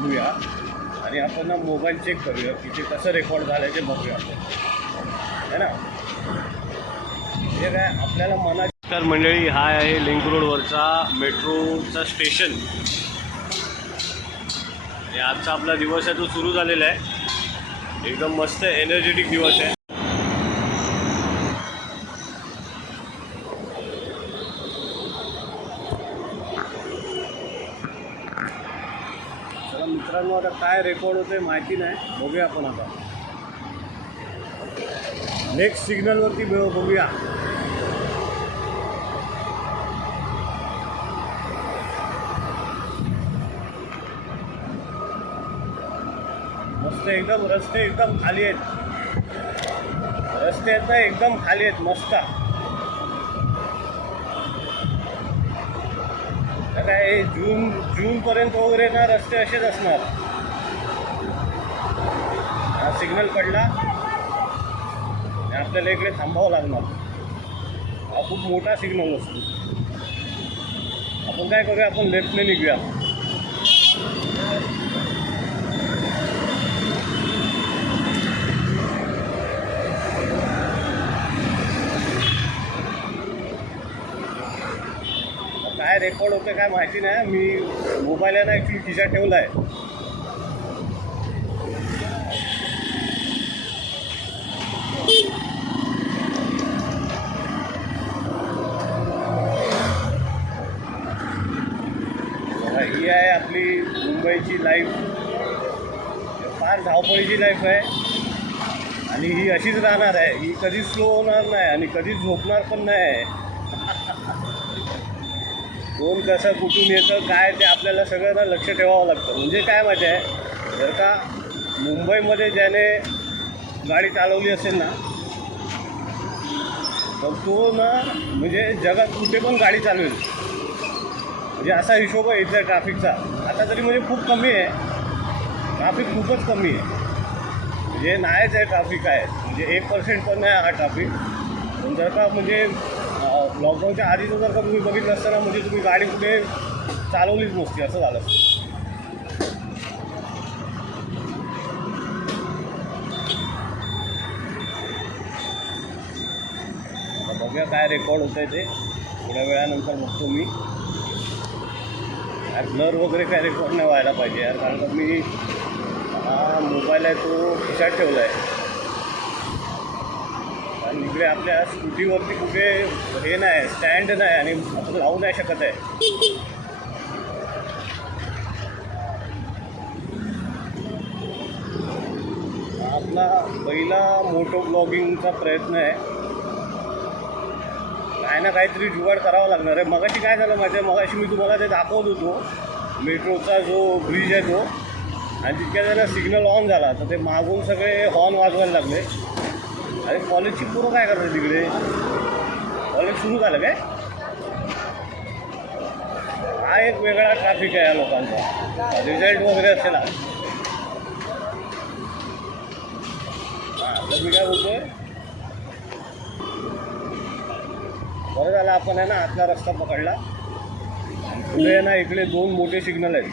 थांबूया आणि आपण ना मोबाईल चेक करूया की ते कसं रेकॉर्ड झालं ते बघूया आपण, है ना. हे काय आपल्याला नमस्कार मंडळी, हा आहे लिंक रोडवरचा मेट्रोचा स्टेशन. आणि आजचा आपला दिवस आहे तो सुरू झालेला आहे. एकदम मस्त एनर्जेटिक दिवस आहे. चला मित्रांनो, आता काय रेकॉर्ड होते माहिती नाही, बघूया आपण. आता नेक्स्ट सिग्नलवरती बघूया. मस्त एकदम, रस्ते एकदम खाली आहेत. रस्ते आहेत ना एकदम खाली आहेत, मस्त. काय जूनपर्यंत वगैरे ना रस्ते असेच असणार. हा सिग्नल पडला, आपल्याला इकडे थांबावं लागणार. हा खूप मोठा सिग्नल असतो. आपण काय करूया, आपण लेफ्टने निघूया. काय रेकॉर्ड होतं काय माहिती नाही. मी मोबाईल आहे ना ॲक्च्युली खिशात ठेवला आहे. ही आहे आपली मुंबईची लाईफ. फार धावपळीची लाईफ आहे आणि ही अशीच राहणार आहे. ही कधीच स्लो होणार नाही आणि कधीच झोपणार पण नाही. कोण कसं कुठून येतं काय ते आपल्याला सगळ्यांना लक्ष ठेवावं लागतं. म्हणजे काय माहिती आहे, जर का मुंबईमध्ये ज्याने गाडी चालवली असेल ना, तर तो ना म्हणजे जगात कुठे पण गाडी चालवेल. म्हणजे असा हिशोब आहे इथल्या ट्रॅफिकचा. आता तरी म्हणजे खूप कमी आहे ट्रॅफिक, खूपच कमी आहे. म्हणजे नाहीच आहे ट्रॅफिक आहे, म्हणजे 1% पण नाही हा ट्रॅफिक. पण जर का म्हणजे लॉकडाऊनच्या आधीचं जर का तुम्ही बघितलं असताना म्हणजे तुम्ही गाडी कुठे चालवलीच नसती, असं झालं. बघूया काय रेकॉर्ड होतं आहे ते. थोड्या वेळानंतर बघतो मी. ब्लर वगैरे काय रेकॉर्ड नाही व्हायला पाहिजे यार, कारण का मी हा मोबाईल आहे तो खिशात ठेवला आहे. आणि इकडे आपल्या स्कूटीवरती कुठे हे नाही, स्टँड नाही आणि आपण लावू नाही शकत आहे. आपला पहिला मोटो ब्लॉगिंगचा प्रयत्न आहे. काय ना काहीतरी जुगाड करावा लागणार आहे. मगाशी काय झालं माहिती आहे, मगाशी मी तुम्हाला ते दाखवत होतो मेट्रोचा जो ब्रिज आहे तो, आणि तितक्या जरा सिग्नल ऑन झाला तर ते मागून सगळे हॉर्न वाजवायला लागले. अरे कॉलेजची पोरं काय करतात तिकडे? कॉलेज सुरू झालं काय? हा एक वेगळा ट्रॅफिक आहे या लोकांचा. रिझल्ट वगैरे असेल. हां, तर मी काय बोलतोय, बरं झालं आपण आहे ना आतला रस्ता पकडला. पुढे आहे ना इकडे 2 मोठे सिग्नल आहेत.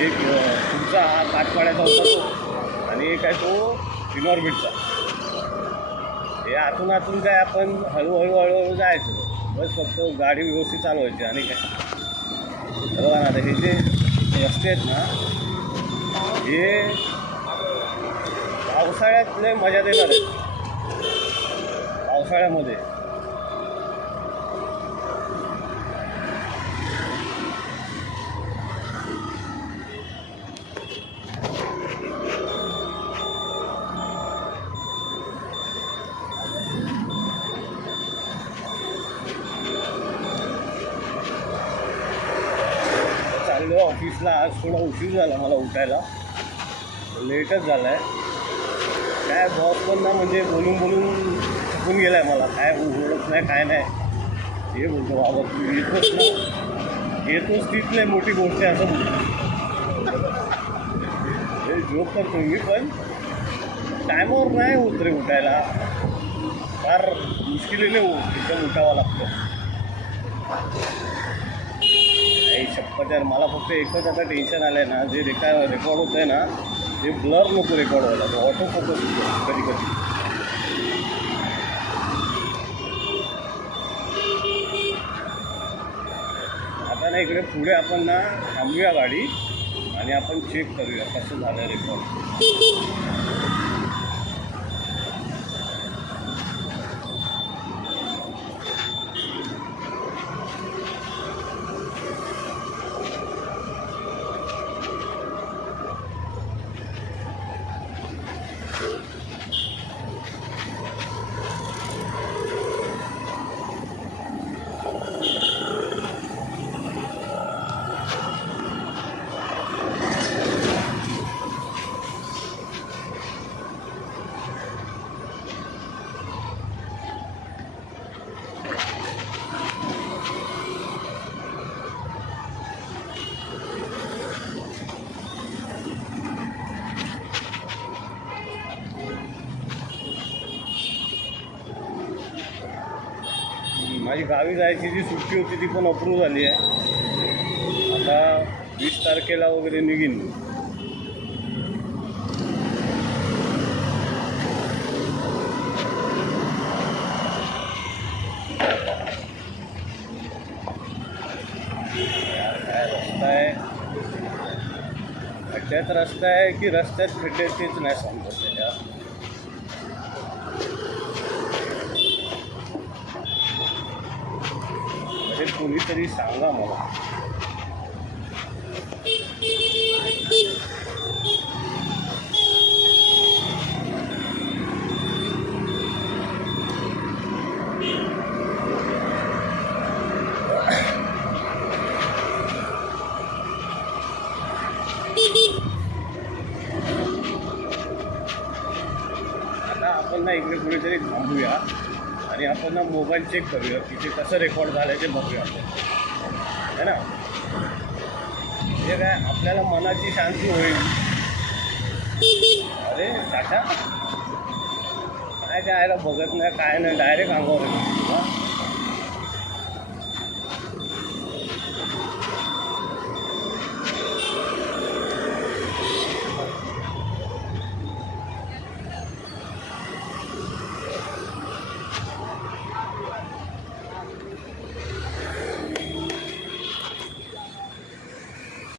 एक तुमचा हा काठपाड्याचा होता तो, आणि एक आहे तो इनॉर्बिटचा. हे आतून काय आपण हळूहळू जायचं, बस फक्त गाडी व्यवस्थित चालवायची. आणि काय बघा ना, हे जे रस्ते आहेत ना, हे पावसाळ्यात लय मजा देणार आहेत. पावसाळ्यामध्ये ऑफिसला. आज थोडा उशीर झाला मला उठायला, लेटच झाला आहे. काय बॉस पण ना म्हणजे बोलून थकून गेला आहे मला. काय ओळख नाही काय नाही. हे बोलतो बाबा तू येतोच ना, येतोच तिथले मोठी गोष्ट आहे असं बोलतो. हे जोक करतो मी, पण टायमावर नाही होत रे उठायला. फार मुश्किलीने एकदम उठावं लागतं. शपथ यार, मला फक्त एकच आता टेन्शन आलं आहे ना, जे रेकॉर्ड होतं आहे ना ते ब्लर नको रेकॉर्ड व्हायला, तो ऑटो फोकस होतो कधी कधी. आता ना इकडे पुढे आपण ना थांबूया गाडी आणि आपण चेक करूया कसं झालं रेकॉर्ड. माझी गावी जायची जी सुट्टी होती ती पण अप्रूव्ह झाली आहे. आता 20 तारखेला वगैरे निघीन. काय रस्ता आहे, खड्ड्यात रस्ता आहे की रस्त्यात खड्डे तेच नाही समजत त्याच्या. म्हणजे कोणीतरी सांगा मला. आता आपण ना इकडे कुठेतरी थांबूया आणि आपण ना मोबाईल चेक करूया की ते कसं रेकॉर्ड झालं ते बघूया आपण, है ना. हे काय आपल्याला मनाची शांती होईल. अरे टाटा काय काय बघत नाही काय नाही, डायरेक्ट अंगावर येतो.